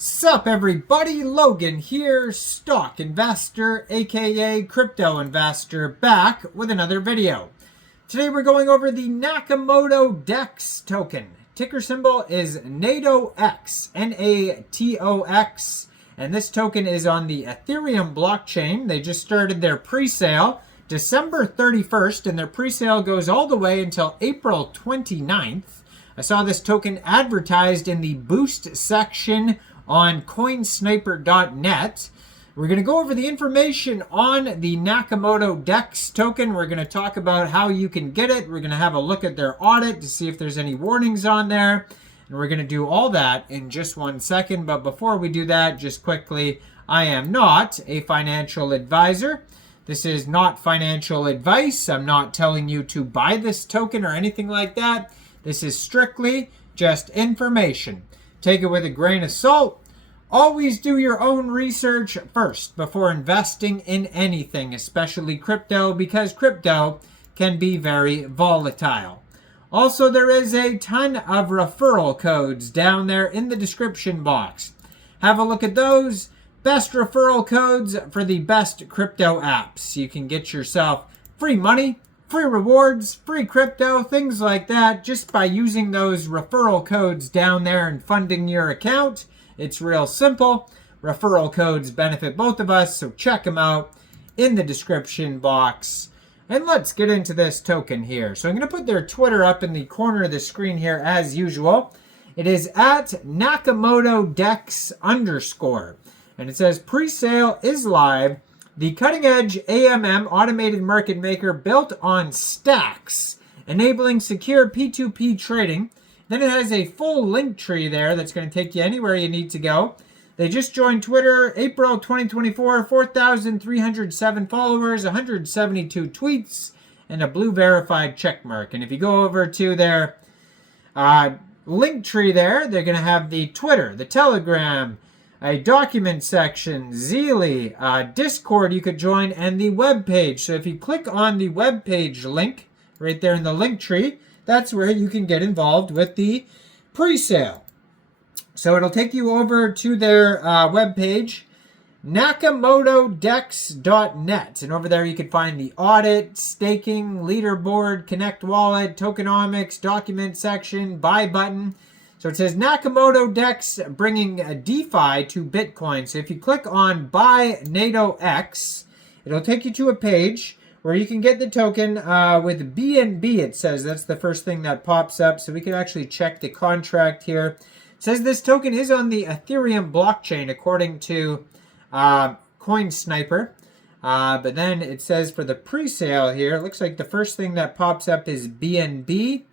Sup everybody, Logan here, stock investor aka crypto investor, back with another video. Today we're going over the NakamotoDEX token. Ticker symbol is NATOX, N-A-T-O-X, and this token is on the Ethereum blockchain. They just started their pre-sale December 31st, and their pre-sale goes all the way until April 29th. I saw this token advertised in the boost section on coinsniper.net. We're going to go over the information on the NakamotoDEX token. We're going to talk about how you can get it. We're going to have a look at their audit to see if there's any warnings on there. And we're going to do all that in just 1 second. But before we do that, just quickly, I am not a financial advisor. This is not financial advice. I'm not telling you to buy this token or anything like that. This is strictly just information. Take it with a grain of salt. Always do your own research first before investing in anything, especially crypto, because crypto can be very volatile. Also, there is a ton of referral codes down there in the description box. Have a look at those. Best referral codes for the best crypto apps. You can get yourself free money, free rewards, free crypto, things like that, just by using those referral codes down there and funding your account. It's real simple. Referral codes benefit both of us, so check them out in the description box. And let's get into this token here. So I'm going to put their Twitter up in the corner of the screen here as usual. It is at NakamotoDEX _. And it says, pre-sale is live. The cutting-edge AMM automated market maker built on stacks, enabling secure P2P trading. Then it has a full link tree there that's going to take you anywhere you need to go. They just joined Twitter, April 2024, 4,307 followers, 172 tweets, and a blue verified check mark. And if you go over to their link tree there, they're going to have the Twitter, the Telegram, a document section, Zeely, Discord you could join, and the web page. So if you click on the web page link right there in the link tree, that's where you can get involved with the pre-sale. So it'll take you over to their web page, NakamotoDEX.net, and over there you can find the audit, staking, leaderboard, connect wallet, tokenomics, document section, buy button. So it says NakamotoDEX bringing a DeFi to Bitcoin. So if you click on Buy NATOX, it'll take you to a page where you can get the token with BNB, it says. That's the first thing that pops up. So we can actually check the contract here. It says this token is on the Ethereum blockchain, according to CoinSniper. But then it says for the pre-sale here, it looks like the first thing that pops up is BNB.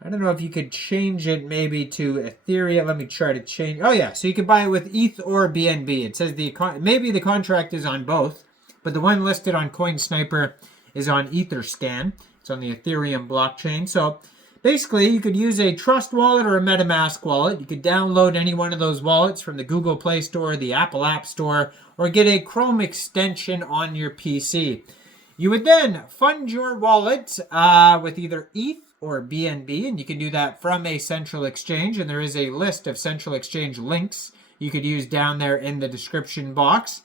I don't know if you could change it maybe to Ethereum. Let me try to change. Oh, yeah. So you can buy it with ETH or BNB. It says maybe the contract is on both, but the one listed on CoinSniper is on Etherscan. It's on the Ethereum blockchain. So basically, you could use a Trust wallet or a MetaMask wallet. You could download any one of those wallets from the Google Play Store, the Apple App Store, or get a Chrome extension on your PC. You would then fund your wallet with either ETH or BNB, and you can do that from a central exchange, and there is a list of central exchange links you could use down there in the description box.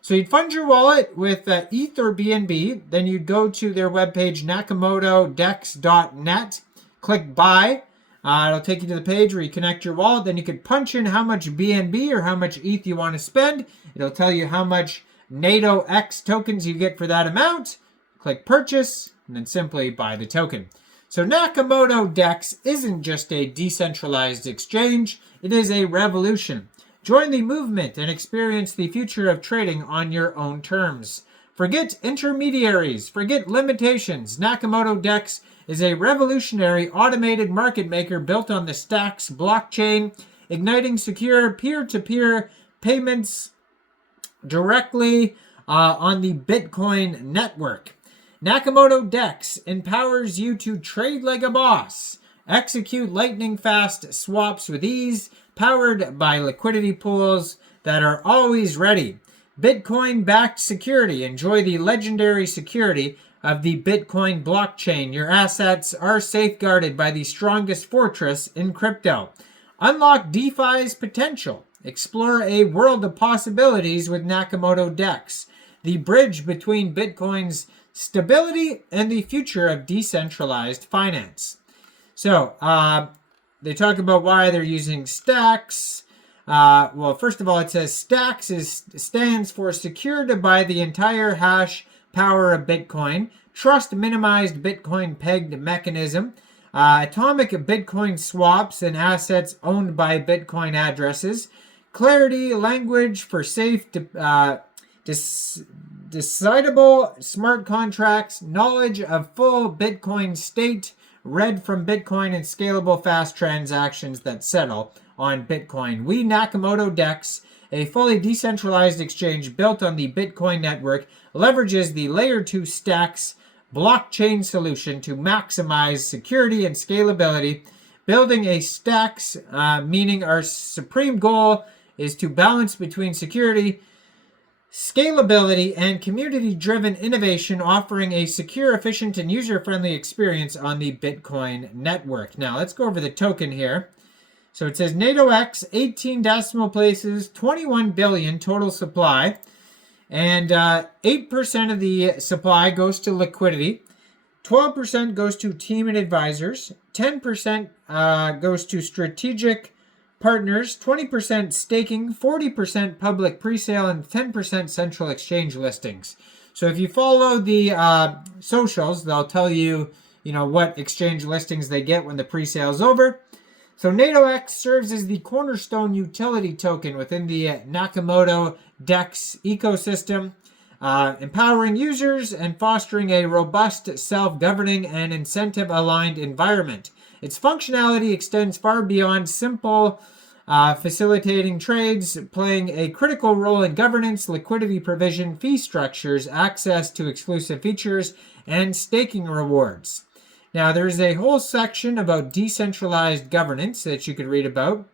So you'd fund your wallet with ETH or BNB, then you'd go to their webpage, NakamotoDEX.net, click buy. It'll take you to the page where you connect your wallet, then you could punch in how much BNB or how much ETH you want to spend. It'll tell you how much NATOX tokens you get for that amount. Click purchase, and then simply buy the token. So NakamotoDEX isn't just a decentralized exchange, it is a revolution. Join the movement and experience the future of trading on your own terms. Forget intermediaries, forget limitations. NakamotoDEX is a revolutionary automated market maker built on the Stacks blockchain, igniting secure peer-to-peer payments directly on the Bitcoin network. NakamotoDEX empowers you to trade like a boss, execute lightning-fast swaps with ease, powered by liquidity pools that are always ready. Bitcoin-backed security. Enjoy the legendary security of the Bitcoin blockchain. Your assets are safeguarded by the strongest fortress in crypto. Unlock DeFi's potential. Explore a world of possibilities with NakamotoDEX, the bridge between Bitcoin's stability and the future of decentralized finance. So, they talk about why they're using stacks. Well, first of all, it says stacks stands for secured by the entire hash power of Bitcoin, trust minimized Bitcoin pegged mechanism, atomic Bitcoin swaps and assets owned by Bitcoin addresses, clarity language for safe, decidable smart contracts, knowledge of full Bitcoin state, read from Bitcoin, and scalable fast transactions that settle on Bitcoin. We NakamotoDEX, a fully decentralized exchange built on the Bitcoin network, leverages the Layer 2 stacks blockchain solution to maximize security and scalability. Building a stacks, meaning our supreme goal is to balance between security, scalability, and community-driven innovation, offering a secure, efficient, and user-friendly experience on the Bitcoin network. Now, let's go over the token here. So it says NATOX, 18 decimal places, 21 billion total supply, and 8% of the supply goes to liquidity, 12% goes to team and advisors, 10% goes to strategic partners, 20% staking, 40% public presale, and 10% central exchange listings. So if you follow the socials, they'll tell you, what exchange listings they get when the presale is over. So NATOX serves as the cornerstone utility token within the NakamotoDEX ecosystem, empowering users and fostering a robust, self-governing, and incentive-aligned environment. Its functionality extends far beyond simple facilitating trades, playing a critical role in governance, liquidity provision, fee structures, access to exclusive features, and staking rewards. Now, there's a whole section about decentralized governance that you could read about,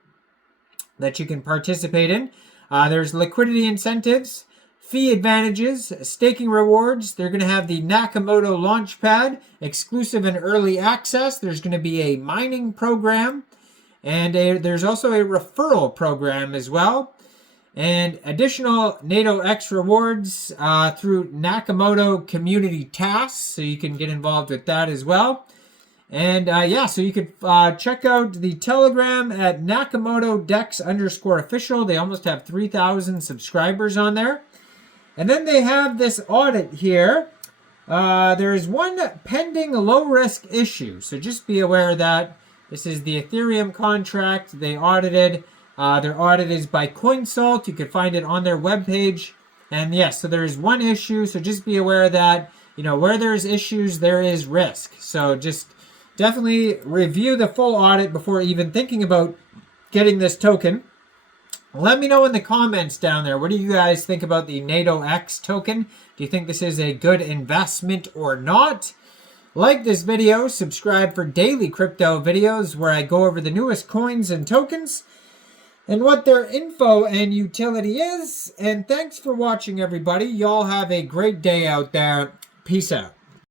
that you can participate in. There's liquidity incentives, fee advantages, staking rewards. They're going to have the Nakamoto Launchpad, exclusive and early access. There's going to be a mining program, and there's also a referral program as well. And additional NATOX rewards through Nakamoto community tasks, so you can get involved with that as well. And so you could check out the Telegram at NakamotoDEX_official. They almost have 3,000 subscribers on there. And then they have this audit here. There is one pending low-risk issue, so just be aware of that. This is the Ethereum contract they audited. Their audit is by CoinSalt. You can find it on their webpage. And yes, so there's one issue, so just be aware of that. Where there's issues, there is risk. So just definitely review the full audit before even thinking about getting this token. Let me know in the comments down there, what do you guys think about the NATOX token? Do you think this is a good investment or not? Like this video, subscribe for daily crypto videos where I go over the newest coins and tokens and what their info and utility is. And thanks for watching, everybody. Y'all have a great day out there. Peace out.